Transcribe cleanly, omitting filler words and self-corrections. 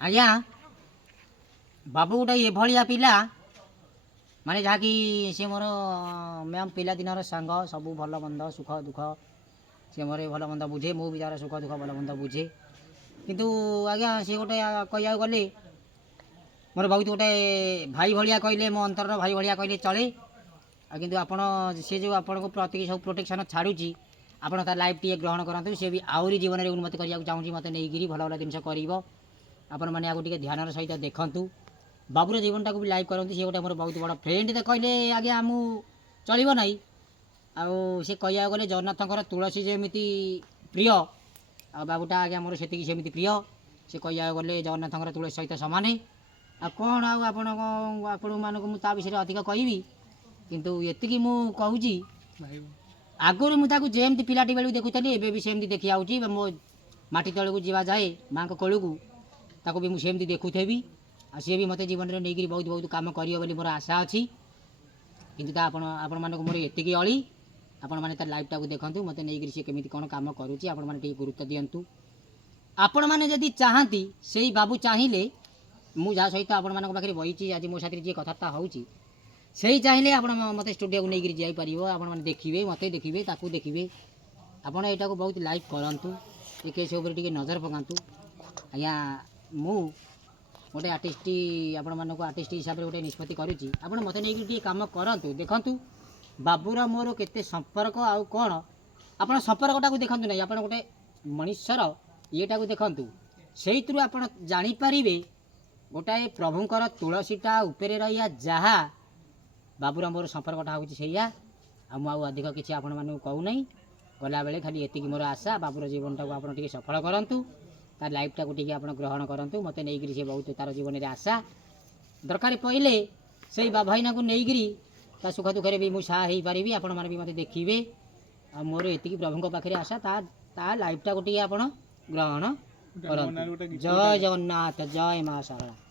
आज्ञा बाबू गोटे ये भाया पिला माने जहाँकि सी मोर मैम पिलादिनर सांग सब भल मंद सुख दुख सी मोर भल मंद बुझे मु भी तार सुख दुख भल मंद बुझे किंतु आज्ञा सी गोटे कह गले मोर बहुत गोटे भाई भाया कहले मो अंतर भाई भाया कहले चले किंतु आपण सी जो आपको प्रति सब प्रोटेक्शन छाड़ुची आपड़ तार लाइफ टी ग्रहण करूँ सी भी आहरी जीवन में उन्नति करने चाहूँगी मत नहीं भल भल जिन कर आपण मैंने आपको ध्यान सहित देखूँ बाबूर जीवनटा भी लाइव करती सी गोटे मोर बहुत बड़ फ्रेंड तो कहले आज्ञा मु चलो ना आउ सी कह गले जगन्नाथ तुलसी जमी प्रिय आ बाबूटा आज्ञा मोर से प्रिय सी कह गले जगन्नाथ तुलसी सहित सामान आ कौन आपण मानक मुझे विषय अधिक कहबी किंतु ये मु कहूँ आगुरी मुझे जमती पिलाटी बेलू देखुली एवं भी सेमती देखी आऊँगी मो माटी तल को जा जाए माँ को कोल को ताको भी मुझे देखुथेबी आ सी भी मत जीवन में नहीं बहुत बहुत कम कर मोर आशा अच्छी किंतु आपण मानक मोर ये अली आपण मैंने तार लाइफटा को देखूँ मत नहीं सी केमी कौन कम करुँची आपण मैंने गुरुत्व दिंतु आपण मैंने जदि चाहती से बाबू चाहिए मुझे जहाँ सहित आपण मान पाखे बही आज मो साथी जी कथबार्ता होची से चाहिए आप मत स्टूडियो को लेकर जापर आपने देखिए मत देखिए ताकू देखिए आपड़ यहाँ को बहुत लाइक करूँ ये केस टे नजर पकातु आज्ञा मु गोटे आर्टिस्ट आपण मानक आर्टिस्ट हिसाब से गोटे निष्पत्ति करुँची आप मत नहीं कम करूँ देखूँ बाबूर मोर केते संपर्क आउ कौन आप संपर्कटा को देखूँ ना आप गोटे मनुष्यर येटा को देखूँ से आप जानीपर गोटाए प्रभुंर तुलसीटा उपरे रहा जहाँ बाबूर मोर संपर्कटा हूँ से आउ अधिक किसी आपण मानू कहूना गला बेले खाली ये मोर आशा बाबूर जीवनटा को आप सफल करूँ तार लाइफटा को आप ग्रहण करूँ मत नहीं सी बहुत तार जीवन में आशा दरकार पड़े से भाईना को नहीं सुख दुखे भी मुझे साहई पारि आपण मैंने भी मत देखिए आ मोर ये प्रभु पाखे आशा ता लाइफटा को आप ग्रहण करूँ। जय जगन्नाथ जय माँ शारदा।